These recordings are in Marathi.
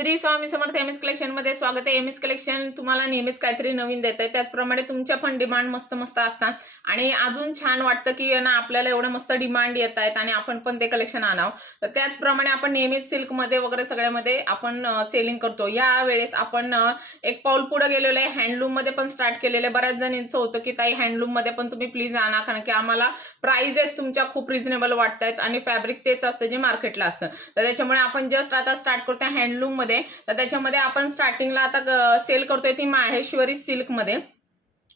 श्री स्वामी समर्थ एमएस कलेक्शन मध्ये स्वागत आहे। एमएस कलेक्शन तुम्हाला नेहमीच काहीतरी नवीन देत आहे, त्याचप्रमाणे तुमच्या पण डिमांड मस्त मस्त असतात आणि अजून छान वाटतं की ना आपल्याला एवढं मस्त डिमांड येत आहेत आणि आपण पण ते कलेक्शन आणावं। तर त्याचप्रमाणे आपण नेहमीच सिल्क मध्ये वगैरे सगळ्यामध्ये आपण सेलिंग करतो। या वेळेस आपण एक पाऊल पुढे गेलेलो आहे, हँडलूम मध्ये पण स्टार्ट केलेले। बऱ्याच जणांचं होतं की ताई हँडलूम मध्ये पण तुम्ही प्लीज आणा, कारण की आम्हाला प्राइजेस तुमच्या खूप रिझनेबल वाटतायत आणि फॅब्रिक तेच असतं जे मार्केटला असतं। तर त्याच्यामुळे आपण जस्ट आता स्टार्ट करतोय हँडलूम मध्ये। तर त्याच्यामध्ये आपण स्टार्टिंगला आता सेल करतोय ती माहेश्वरी सिल्क मध्ये।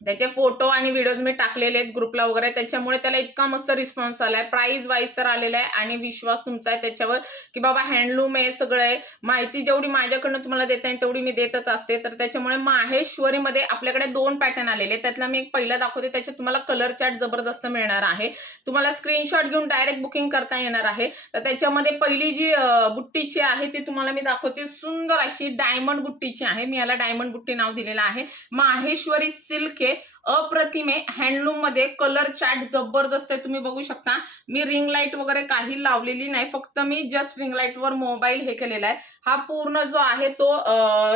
त्याचे फोटो आणि व्हिडिओज मी टाकलेले आहेत ग्रुपला वगैरे, त्याच्यामुळे त्याला इतका मस्त रिस्पॉन्स आलाय। प्राइस वाईज तर आलेला आहे आणि विश्वास तुमचा आहे त्याच्यावर की बाबा हँडलूम आहे सगळं आहे। माहिती जेवढी माझ्याकडनं तुम्हाला देता येईल तेवढी मी देतच असते। तर त्याच्यामुळे माहेश्वरी मध्ये आपल्याकडे 2 पॅटर्न आलेले, त्यातला मी एक पहिला दाखवते। त्याच्यात तुम्हाला कलर चार्ट जबरदस्त मिळणार आहे, तुम्हाला स्क्रीनशॉट घेऊन डायरेक्ट बुकिंग करता येणार आहे। तर त्याच्यामध्ये पहिली जी बुट्टीची आहे ती तुम्हाला मी दाखवते, सुंदर अशी डायमंड बुट्टीची आहे। मी याला डायमंड बुट्टी नाव दिलेलं आहे। माहेश्वरी सिल्क अप्रतिम आहे, हँडलूम मध्ये कलर चार्ट जबरदस्त आहे, तुम्ही बघू शकता। मी रिंग लाईट वगैरे काही लावलेली नाही, फक्त मी जस्ट रिंग लाईट वर मोबाईल हे केलेला आहे। हा पूर्ण जो आहे तो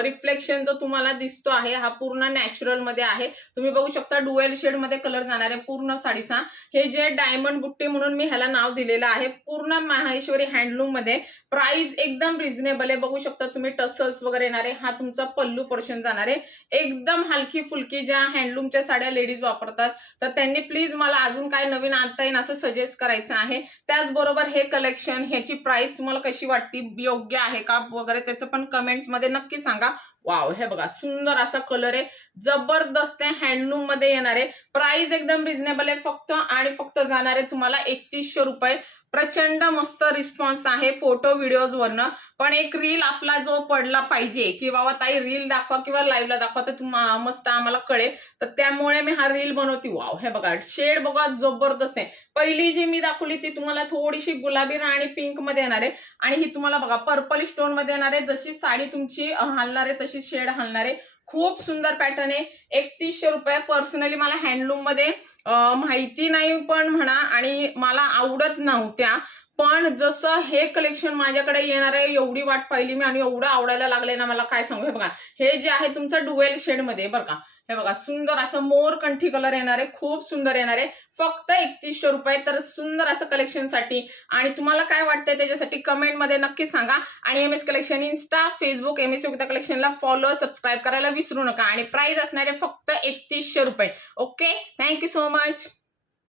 रिफ्लेक्शन जो तुम्हाला दिसतो आहे हा पूर्ण नॅचरल मध्ये आहे, तुम्ही बघू शकता। डुएल शेड मध्ये कलर जाणार आहे पूर्ण साडीचा। हे जे डायमंड बुट्टी म्हणून मी ह्याला नाव दिलेलं आहे, पूर्ण माहेश्वरी हँडलूम मध्ये। प्राइस एकदम रिझनेबल आहे, बघू शकता तुम्ही। टसल्स वगैरे येणार आहे, हा तुमचा पल्लू पोर्शन जाणार आहे। एकदम हलकी फुलकी ज्या हँडलूमच्या साड्या लेडीज वापरतात तर त्यांनी प्लीज मला अजून काय नवीन आणता येईल असं सजेस्ट करायचं आहे। त्याचबरोबर हे कलेक्शन ह्याची प्राइस तुम्हाला कशी वाटती, योग्य आहे का वगैरे त्याचं पण कमेंट्स मध्ये नक्की सांगा। वाव, हे बघा सुंदर असा कलर आहे, जबरदस्त आहे, हँडलूम मध्ये येणार आहे। प्राइस एकदम रिझनेबल आहे, फक्त आणि फक्त जाणार आहे तुम्हाला 3100 रुपये। प्रचंड मस्त रिस्पॉन्स आहे फोटो व्हिडिओज वरनं, पण एक रील आपला जो पडला पाहिजे की बाबा ताई रील दाखवा किंवा लाईव्हला दाखवा तर मस्त आम्हाला कळेल, तर त्यामुळे मी हा रील बनवते। वाव, हे बघा शेड बघा जबरदस्त आहे। पहिली जी मी दाखवली ती तुम्हाला थोडीशी गुलाबी आणि पिंक मध्ये येणार आहे आणि ही तुम्हाला बघा पर्पल स्टोन मध्ये येणार आहे। जशी साडी तुमची हलणार आहे तशी शेड हलणार आहे। खूप सुंदर पॅटर्न आहे, 3100 रुपये। पर्सनली मला हँडलूम मध्ये माहिती नाही पण म्हणा आणि मला आवडत नव्हत्या, पण जसं हे कलेक्शन माझ्याकडे येणार आहे एवढी वाट पाहिली मी आणि एवढं आवडायला लागले ना मला काय सांगू। हे बघा हे जे आहे तुमचं डुएल शेड मध्ये बरं का, हे बघा सुंदर असं मोर कंठी कलर येणार आहे, खूप सुंदर येणार आहे, फक्त 3100 रुपये। तर सुंदर असं कलेक्शन साठी आणि तुम्हाला काय वाटतंय त्याच्यासाठी कमेंट मध्ये नक्की सांगा। आणि MS collection insta Facebook MS Yogita कलेक्शनला फॉलो सबस्क्राईब करायला विसरू नका आणि प्राइस असणार आहे फक्त 3100 रुपये। Okay, thank you so much.